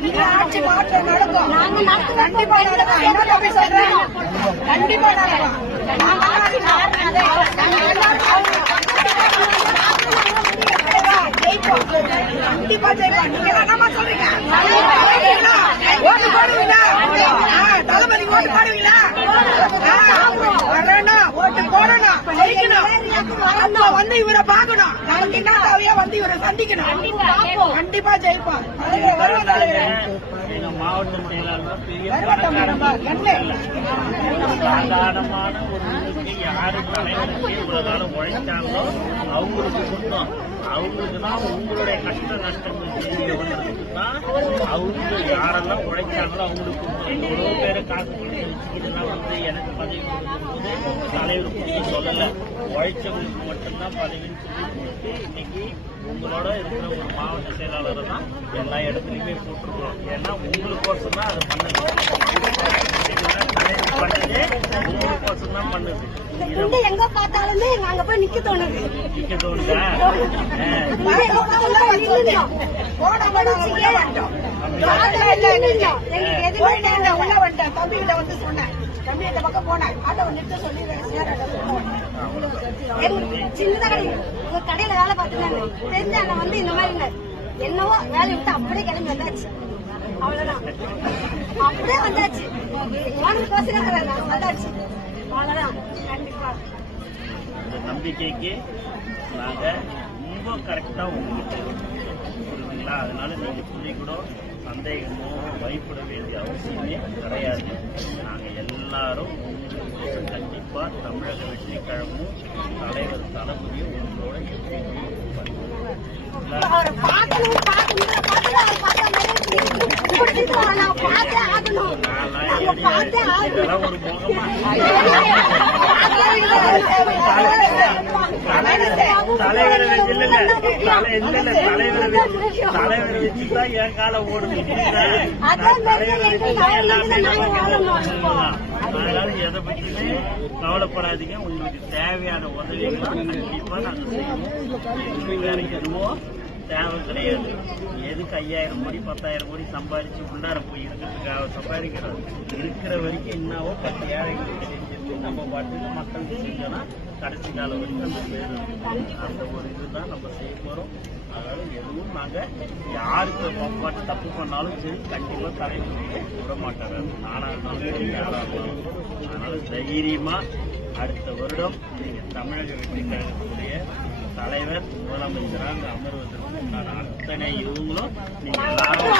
ஆட்சி மாற்றம் நடக்கும். கண்டிப்பா நடக்கும். என்ன தம்பி சொல்றேன்? கண்டிப்பா நடக்கும். கண்டிப்பா ஜெயிப்போம். நீங்க என்னமா சொல்றீங்க? ஓட்டு போடுவீங்களா? தளபதி ஓட்டு போடுவீங்களா? வரணும், ஓட்டு போடணும், ஜெயிக்கணும். அப்ப வந்து இவரை பார்க்கணும். நமக்கு என்ன தேவையா வந்து இவரை சந்திக்கணும். கண்டிப்பா ஜெயிப்போம். மாவட்ட செயலாளர் சாதாரணமான ஒரு இதுக்கு யாரு தலைவருக்கு இவ்வளவு காலம் உழைச்சாங்களோ அவங்களுக்கு சொந்தம். அவங்களுக்கு தான் உங்களுடைய கஷ்ட நஷ்டங்கள் தெரிய வந்ததுக்கு தான் அவங்க யாரெல்லாம் உழைச்சாங்களோ அவங்களுக்கு எவ்வளவு பேரை காசு பண்ணி வச்சுக்கிட்டுலாம் வந்து எனக்கு பதவி கொடுக்கும்போது தலைவர் கொடுத்து சொல்லல. உழைச்சவங்களுக்கு மட்டும்தான் பதவின்னு சொல்லி கொடுத்து இன்னைக்கு உங்களோட இருக்கிற ஒரு மாவட்ட செயலாளரை தான் எல்லா இடத்துலையுமே போட்டிருக்கிறோம். ஏன்னா உங்களுக்கோசம் தான் அதை பண்ணுது. தலைவர் பண்ணது உங்களுக்கோசம் தான் பண்ணுது. எங்க பார்த்தாலுமே நாங்க போய் நிக்க தோணுது. நிக்க தோணுதா? தம்பிகிட்ட வந்து சொன்னேன். தம்பி இந்த பக்கம் போனேன். ஆட்டோ நிறுத்த சொல்லி சின்ன கடை உங்க கடையில வேலை பார்த்துருந்தாங்க. தெரிஞ்ச அண்ணன் வந்து இந்த மாதிரி என்னவோ வேலையை விட்டு அப்படியே கிளம்பி வந்தாச்சு. அவ்வளவுதான், அப்படியே வந்தாச்சு. வந்தாச்சு, அவ்வளவுதான். கண்டிப்பா இந்த நம்பிக்கைக்கு நாங்க ரொம்ப கரெக்டா உங்களுக்கு புரியுதுங்களா? அதனால நீங்க புள்ளி கூட சந்தேகமோ பயப்பட வேண்டிய அவசியமே கிடையாது. நாங்க எல்லாரும் உங்களுக்கு கண்டிப்பா தமிழக வெற்றி கழகமும் தலைவர் தளபதியும் உங்களோட இதெல்லாம் ஒரு முகமா தலைவரை வச்சுதான் என் காலம் ஓடுது. அதனால எதை பற்றியுமே கவலைப்படாதீங்க. உங்களுக்கு தேவையான உதவிகள்லாம் கண்டிப்பா நாங்க செய்வோம். வேற எதுவும் தேவை கிடையாது. எதுக்கு 5000 கோடி 10,000 கோடி சம்பாதிச்சு உள்ளார போய் இருக்கிறதுக்காக சம்பாதிக்கிறது. இருக்கிற வரைக்கும் என்னவோ 10 ஏழைகளுக்கு செஞ்சு நம்ம பாட்டுக்கு மக்களுக்கு செஞ்சோம்னா கடைசி காலம் வரைக்கும் அந்த பேர் அந்த ஒரு இதுதான் நம்ம செய்ய போறோம். அதனால எதுவும் நாங்க யாருக்கு பாட்டு தப்பு பண்ணாலும் சரி கண்டிப்பா தலைவருக்கு விட மாட்டாங்க. நானா இருந்தாலும் சரி யாரா இருந்தாலும். அதனால தைரியமா அடுத்த வருடம் நீங்க தமிழக வெற்றி கழகத்துடைய தலைவர் முதலமைச்சராக அமர்வதற்கு உண்டான அத்தனை இவங்களும் நீங்க எல்லாரும்